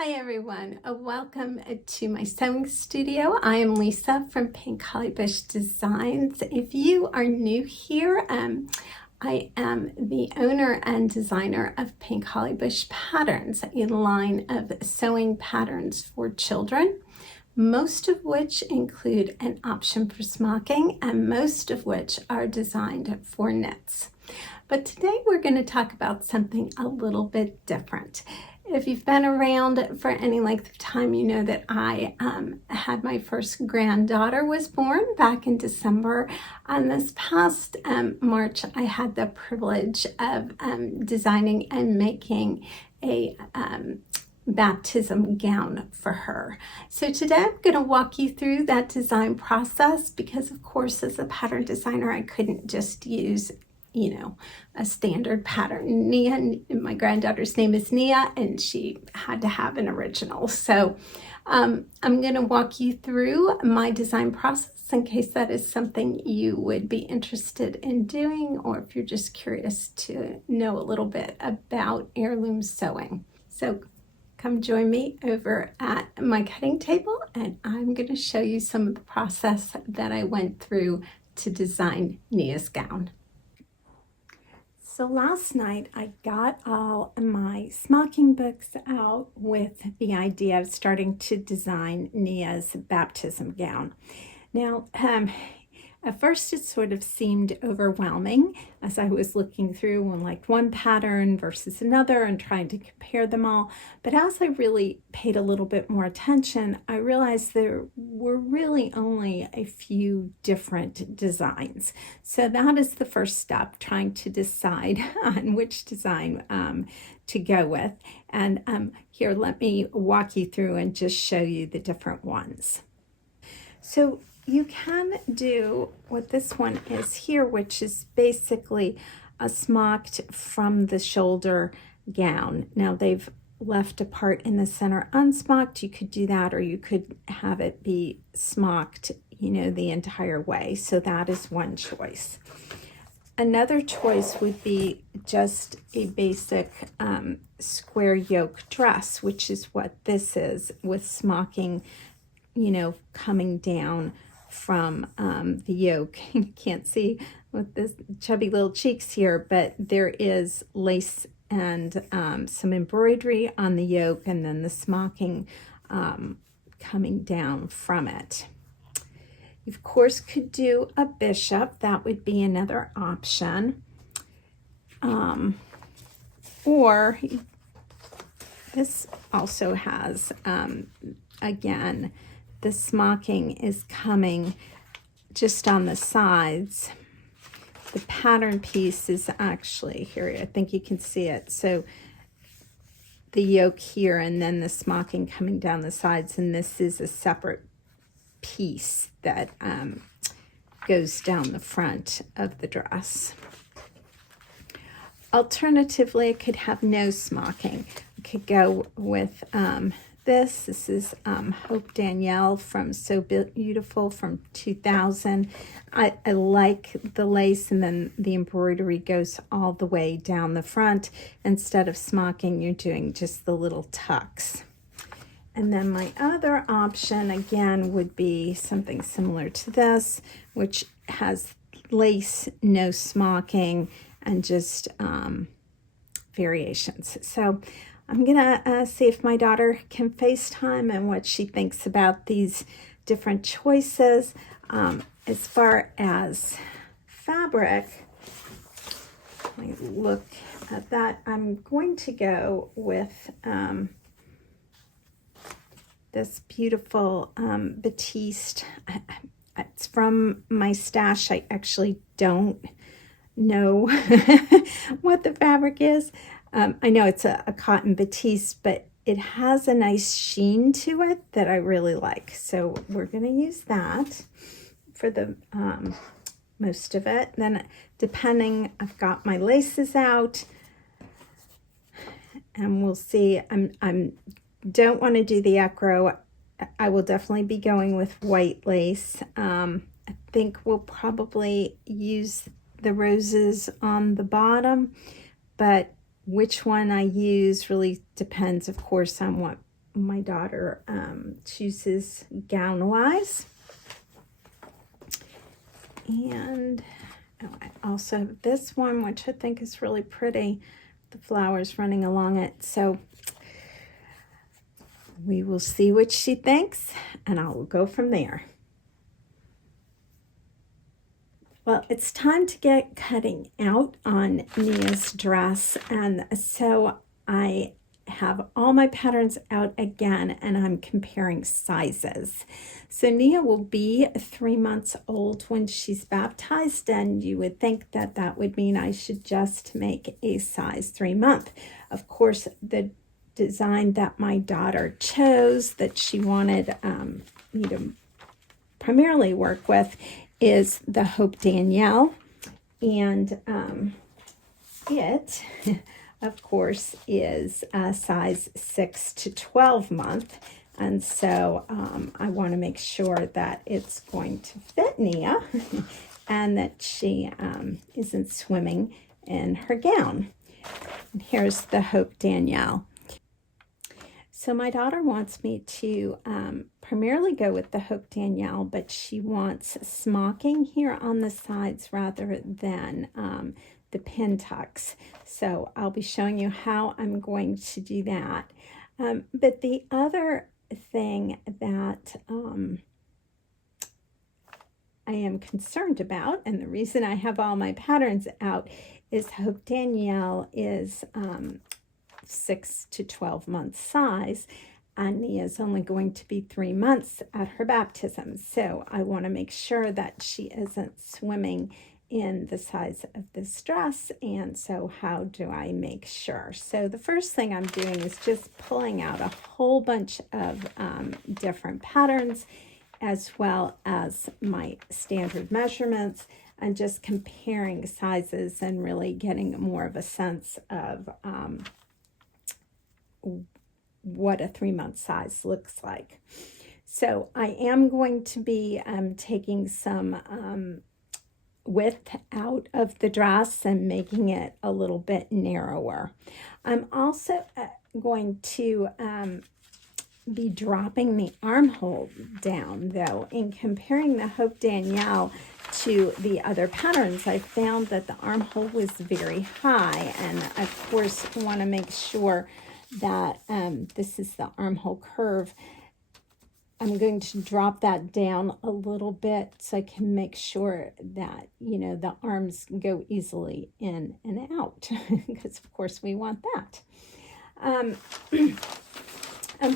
Hi everyone, welcome to my sewing studio. I am Lisa from Pink Holly Bush Designs. If you are new here, I am the owner and designer of Pink Holly Bush Patterns, a line of sewing patterns for children, most of which include an option for smocking and most of which are designed for knits. But today we're going to talk about something a little bit different. If you've been around for any length of time, you know that I had my first granddaughter was born back in December. And this past March, I had the privilege of designing and making a baptism gown for her. So today I'm going to walk you through that design process because, of course, as a pattern designer, I couldn't just use a standard pattern. My granddaughter's name is Nia, and she had to have an original. So I'm going to walk you through my design process in case that is something you would be interested in doing, or if you're just curious to know a little bit about heirloom sewing. So come join me over at my cutting table, and I'm going to show you some of the process that I went through to design Nia's gown. So last night I got all my smocking books out with the idea of starting to design Nia's baptism gown. Now, at first it sort of seemed overwhelming as I was looking through one pattern versus another and trying to compare them all. But as I really paid a little bit more attention, I realized there were really only a few different designs. So that is the first step, trying to decide on which design to go with. And here, let me walk you through and just show you the different ones. So you can do what this one is here, which is basically a smocked from the shoulder gown. Now they've left a part in the center unsmocked. You could do that, or you could have it be smocked, the entire way. So that is one choice. Another choice would be just a basic square yoke dress, which is what this is, with smocking, coming down from the yoke. You can't see with this chubby little cheeks here, but there is lace and some embroidery on the yoke, and then the smocking coming down from it. You, of course, could do a bishop. That would be another option. Or this also has, again, the smocking is coming just on the sides. The pattern piece is actually here. I think you can see it. So the yoke here, and then the smocking coming down the sides. And this is a separate piece that goes down the front of the dress. Alternatively, I could have no smocking. I could go with this is Hope Danielle from So Beautiful from 2000. I like the lace, and then the embroidery goes all the way down the front. Instead of smocking, you're doing just the little tucks. And then my other option, again, would be something similar to this, which has lace, no smocking, and just variations. So I'm gonna see if my daughter can FaceTime and what she thinks about these different choices. As far as fabric, let me look at that. I'm going to go with this beautiful batiste. It's from my stash. I actually don't know what the fabric is. I know it's a cotton batiste, but it has a nice sheen to it that I really like. So we're going to use that for the most of it. Then depending, I've got my laces out, and we'll see. I'm don't want to do the ecru. I will definitely be going with white lace. I think we'll probably use the roses on the bottom, but which one I use really depends, of course, on what my daughter chooses gown-wise. And I also have this one, which I think is really pretty. The flowers running along it. So we will see what she thinks, and I'll go from there. Well, it's time to get cutting out on Nia's dress, and so I have all my patterns out again, and I'm comparing sizes. So Nia will be 3 months old when she's baptized, and you would think that that would mean I should just make a size 3 month. Of course, the design that my daughter chose that she wanted me to primarily work with is the Hope Danielle, and it of course is a size 6 to 12 month, and so I want to make sure that it's going to fit Nia and that she isn't swimming in her gown. And here's the Hope Danielle. So my daughter wants me to primarily go with the Hope Danielle, but she wants smocking here on the sides rather than the pin tucks. So I'll be showing you how I'm going to do that. But the other thing that I am concerned about, and the reason I have all my patterns out, is Hope Danielle is 6 to 12 month size, and Nia is only going to be 3 months at her baptism. So I want to make sure that she isn't swimming in the size of this dress, and so how do I make sure? So the first thing I'm doing is just pulling out a whole bunch of different patterns, as well as my standard measurements, and just comparing sizes and really getting more of a sense of what a 3 month size looks like. So I am going to be taking some width out of the dress and making it a little bit narrower. I'm also going to be dropping the armhole down, though. In comparing the Hope Danielle to the other patterns, I found that the armhole was very high, and of course want to make sure that this is the armhole curve. I'm going to drop that down a little bit so I can make sure that, you know, the arms go easily in and out, because of course we want that. I'm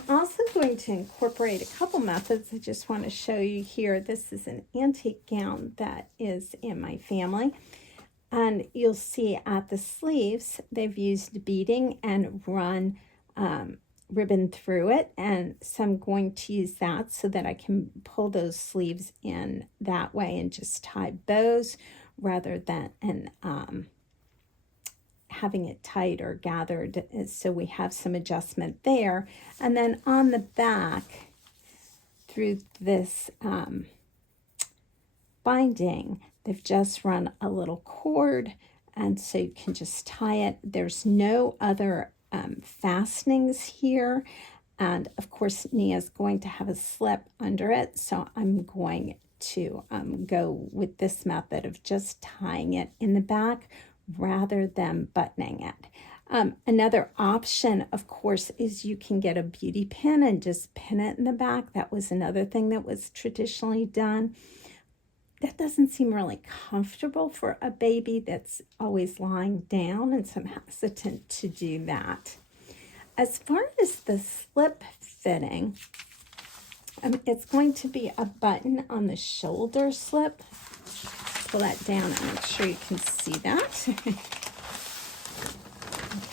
also going to incorporate a couple methods I just want to show you here. This is an antique gown that is in my family. And you'll see at the sleeves, they've used beading and run ribbon through it. And so I'm going to use that so that I can pull those sleeves in that way and just tie bows rather than having it tight or gathered. So we have some adjustment there. And then on the back, through this binding, they've just run a little cord, and so you can just tie it. There's no other fastenings here, and of course Nia's going to have a slip under it, so I'm going to go with this method of just tying it in the back rather than buttoning it. Another option, of course, is you can get a beauty pin and just pin it in the back. That was another thing that was traditionally done. That doesn't seem really comfortable for a baby that's always lying down, and so I'm hesitant to do that. As far as the slip fitting, it's going to be a button on the shoulder slip. Pull that down and make sure you can see that.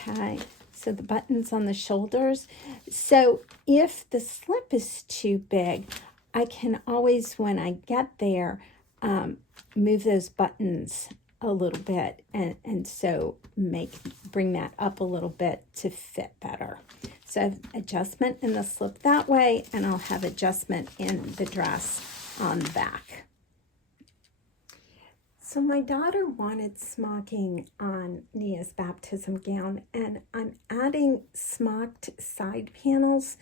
Okay, so the button's on the shoulders. So if the slip is too big, I can always, when I get there, move those buttons a little bit and so bring that up a little bit to fit better. So I have adjustment in the slip that way, and I'll have adjustment in the dress on the back. So my daughter wanted smocking on Nia's baptism gown, and I'm adding smocked side panels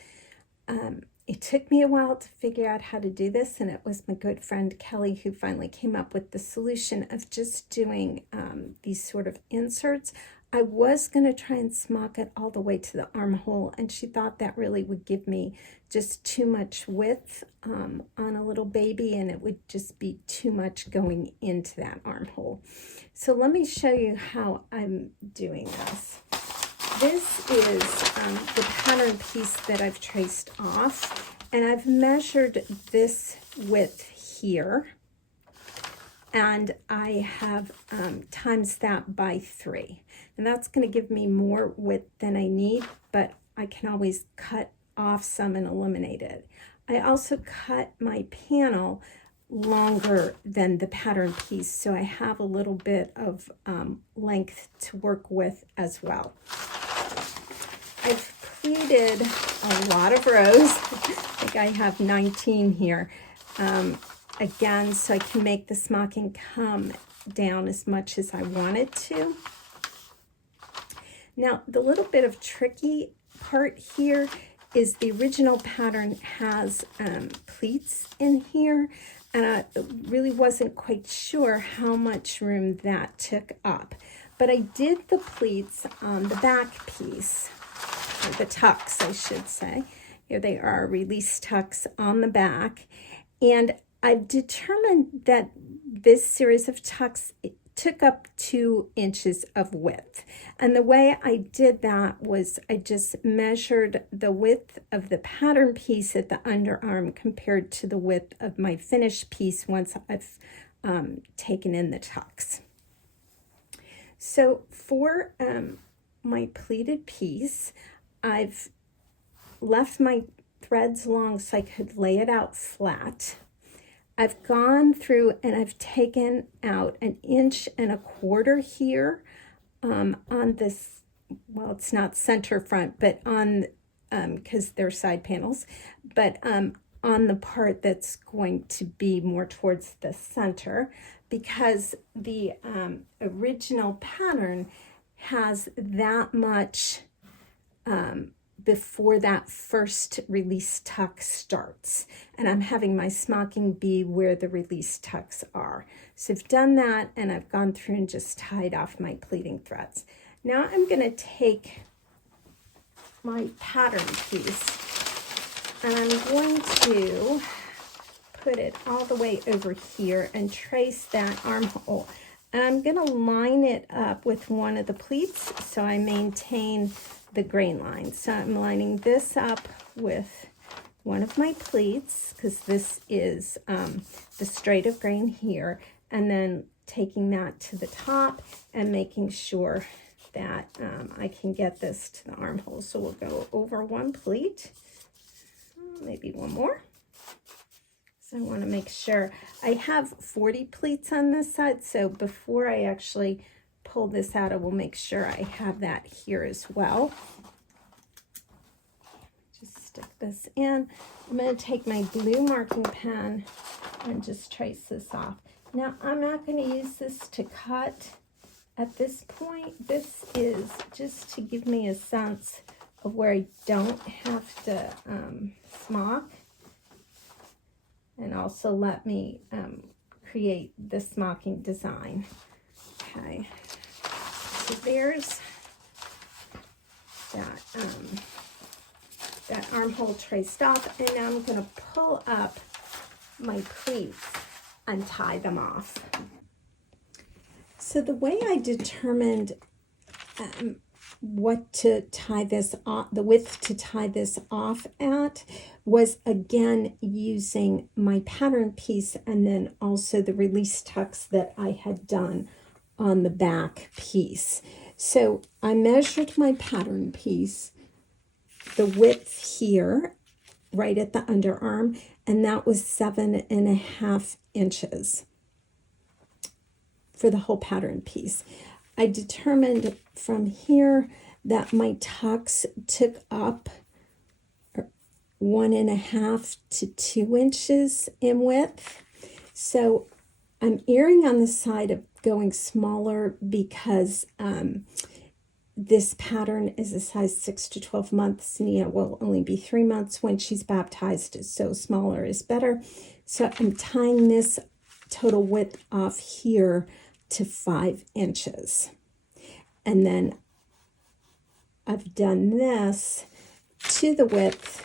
it took me a while to figure out how to do this, and it was my good friend Kelly who finally came up with the solution of just doing these sort of inserts. I was going to try and smock it all the way to the armhole, and she thought that really would give me just too much width on a little baby, and it would just be too much going into that armhole. So let me show you how I'm doing this. This is the pattern piece that I've traced off, and I've measured this width here, and I have times that by 3. And that's going to give me more width than I need, but I can always cut off some and eliminate it. I also cut my panel longer than the pattern piece, so I have a little bit of length to work with as well. I've pleated a lot of rows. I think I have 19 here. Again, so I can make the smocking come down as much as I want it to. Now, the little bit of tricky part here is the original pattern has pleats in here, and I really wasn't quite sure how much room that took up. But I did the pleats on the back piece, or the tucks, I should say. Here they are, release tucks on the back. And I've determined that this series of tucks took up 2 inches of width. And the way I did that was I just measured the width of the pattern piece at the underarm compared to the width of my finished piece once I've taken in the tucks. So for my pleated piece, I've left my threads long so I could lay it out flat. I've gone through and I've taken out 1.25 inches here on this, well, it's not center front, but on, because they're side panels, but on the part that's going to be more towards the center, because the original pattern has that much before that first release tuck starts. And I'm having my smocking be where the release tucks are. So I've done that, and I've gone through and just tied off my pleating threads. Now I'm going to take my pattern piece, and I'm going to put it all the way over here and trace that armhole. And I'm going to line it up with one of the pleats so I maintain the grain line. So I'm lining this up with one of my pleats, because this is the straight of grain here, and then taking that to the top and making sure that I can get this to the armhole. So we'll go over one pleat, maybe one more. So I want to make sure I have 40 pleats on this side, so before I actually pull this out, I will make sure I have that here as well. Just stick this in. I'm going to take my blue marking pen and just trace this off. Now, I'm not going to use this to cut at this point. This is just to give me a sense of where I don't have to smock, and also let me create the smocking design. Okay, so there's that armhole traced off, and now I'm going to pull up my pleats and tie them off. So the way I determined what to tie this off, the width to tie this off at, was again using my pattern piece and then also the release tucks that I had done on the back piece. So I measured my pattern piece, the width here, right at the underarm, and that was 7.5 inches for the whole pattern piece. I determined from here that my tucks took up 1.5 to 2 inches in width. So I'm erring on the side of going smaller because this pattern is a size 6 to 12 months. Nia will only be 3 months when she's baptized, so smaller is better. So I'm tying this total width off here to 5 inches. And then I've done this to the width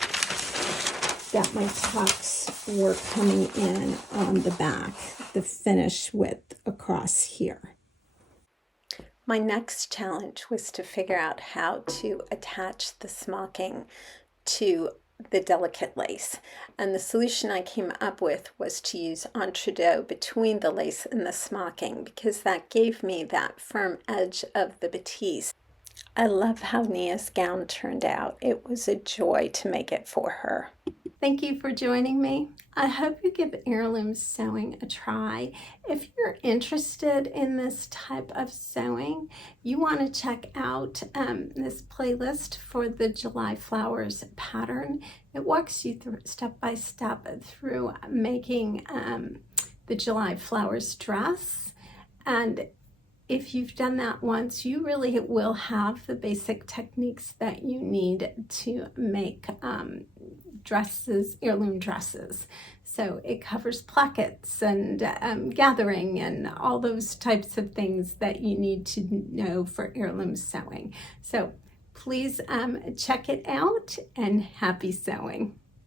that my tucks were coming in on the back, the finish width across here. My next challenge was to figure out how to attach the smocking to the delicate lace. And the solution I came up with was to use entredeux between the lace and the smocking, because that gave me that firm edge of the batiste. I love how Nia's gown turned out. It was a joy to make it for her. Thank you for joining me. I hope you give heirloom sewing a try. If you're interested in this type of sewing, you want to check out this playlist for the July Flowers pattern. It walks you through step by step through making the July Flowers dress. And if you've done that once, you really will have the basic techniques that you need to make dresses, heirloom dresses. So it covers plackets and gathering and all those types of things that you need to know for heirloom sewing. So please check it out, and happy sewing.